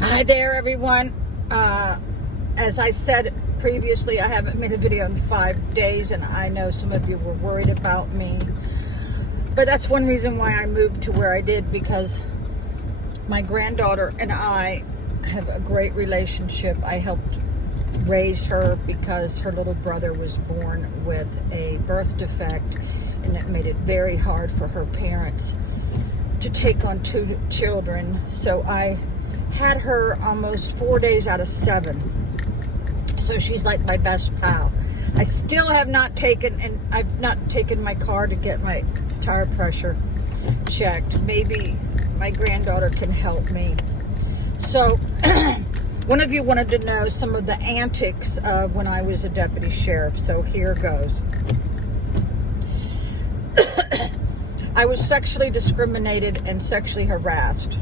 Hi there, everyone. As I said previously, I haven't made a video in 5 days, and I know some of you were worried about me. But that's one reason why I moved to where I did, because my granddaughter and I have a great relationship. I helped raise her because her little brother was born with a birth defect, and it made it very hard for her parents to take on 2 children. So I had her almost 4 days out of 7. So she's like my best pal. I still have not taken, and I've not taken my car to get my tire pressure checked. Maybe my granddaughter can help me. So one of you wanted to know some of the antics of when I was a deputy sheriff. So here goes. I was sexually discriminated and sexually harassed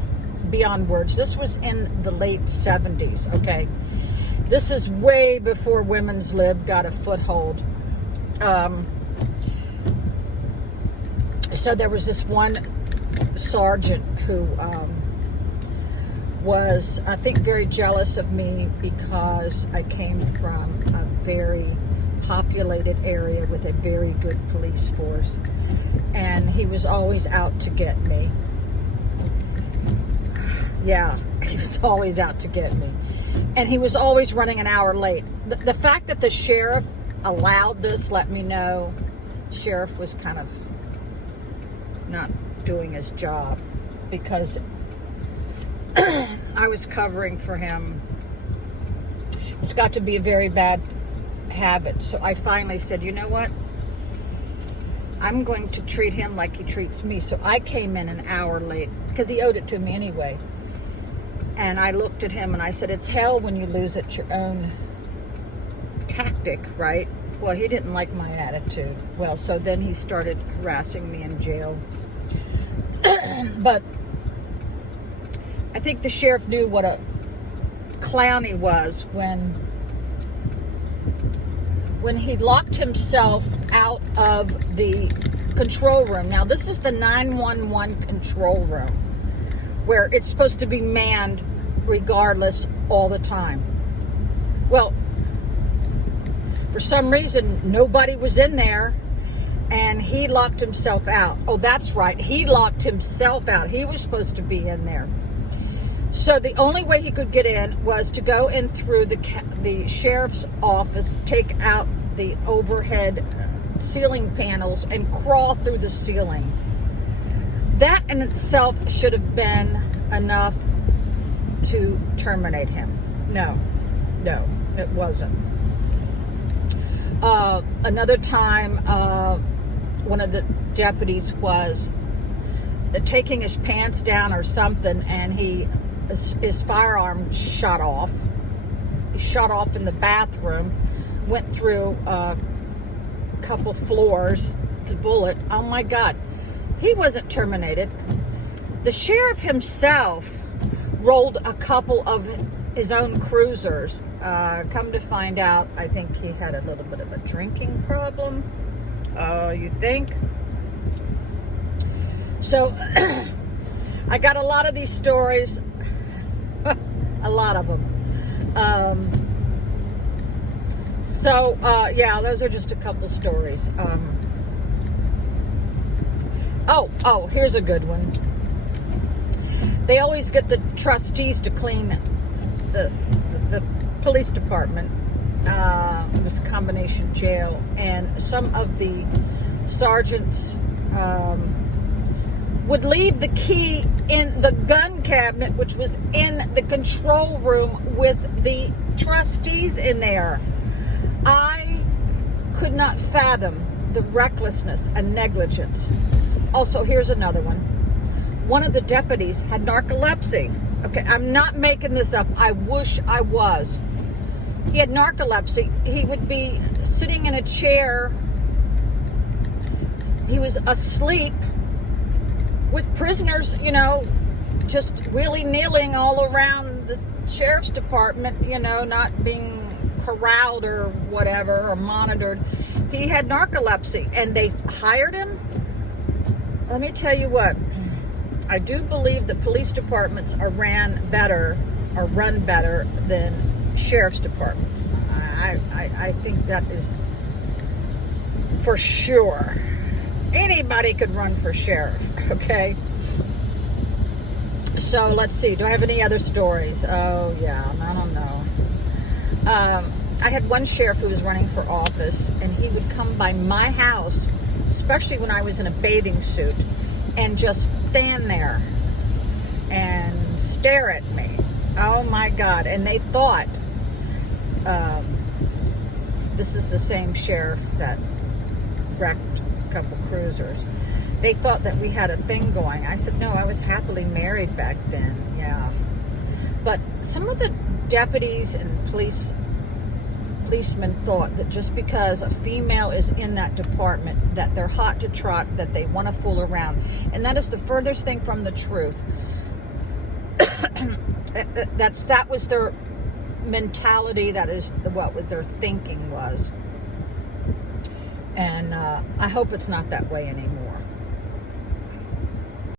beyond words. This was in the late 70s, okay? This is way before women's lib got a foothold. So there was this one sergeant who was, I think, very jealous of me because I came from a very populated area with a very good police force. And he was always out to get me. Yeah, he was always out to get me. And he was always running an hour late. The fact that the sheriff allowed this let me know the sheriff was kind of not doing his job, because I was covering for him. It's got to be a very bad habit. So I finally said, you know what? I'm going to treat him like he treats me. So I came in an hour late because he owed it to me anyway. And I looked at him and I said, it's hell when you lose at your own tactic, right? Well, he didn't like my attitude. Well, so then he started harassing me in jail. But I think the sheriff knew what a clown he was when he locked himself out of the control room. Now, this is the 911 control room, where it's supposed to be manned regardless all the time. Well, for some reason, nobody was in there, and he locked himself out. Oh, that's right. He locked himself out. He was supposed to be in there. So the only way he could get in was to go in through the sheriff's office, take out the overhead ceiling panels, and crawl through the ceiling. That in itself should have been enough to terminate him. No, it wasn't. Another time, one of the deputies was taking his pants down or something, and his firearm shot off. He shot off in the bathroom, went through a couple floors, the bullet. Oh my God. He wasn't terminated. The sheriff himself rolled a couple of his own cruisers. Come to find out, I think he had a little bit of a drinking problem. You think? So, I got a lot of these stories. A lot of them. Yeah, those are just a couple stories. Oh, here's a good one. They always get the trustees to clean the police department. It was a combination jail, and some of the sergeants would leave the key in the gun cabinet, which was in the control room with the trustees in there. I could not fathom the recklessness and negligence. Also, here's another one. One of the deputies had narcolepsy. Okay, I'm not making this up. I wish I was. He had narcolepsy. He would be sitting in a chair. He was asleep with prisoners, just willy-nilly all around the sheriff's department, not being corralled or whatever, or monitored. He had narcolepsy, and they hired him. Let me tell you what, I do believe the police departments are ran better are run better than sheriff's departments. I think that is for sure. Anybody could run for sheriff, okay? So let's see. Do I have any other stories? Oh yeah, I don't know. I had one sheriff who was running for office, and he would come by my house, especially when I was in a bathing suit, and just stand there and stare at me. Oh my God. And they thought, this is the same sheriff that wrecked a couple cruisers. They thought that we had a thing going. I said, no, I was happily married back then. Yeah. But some of the deputies and policemen thought that just because a female is in that department, that they're hot to trot, that they want to fool around. And that is the furthest thing from the truth. That was their mentality. That is what their thinking was. And I hope it's not that way anymore.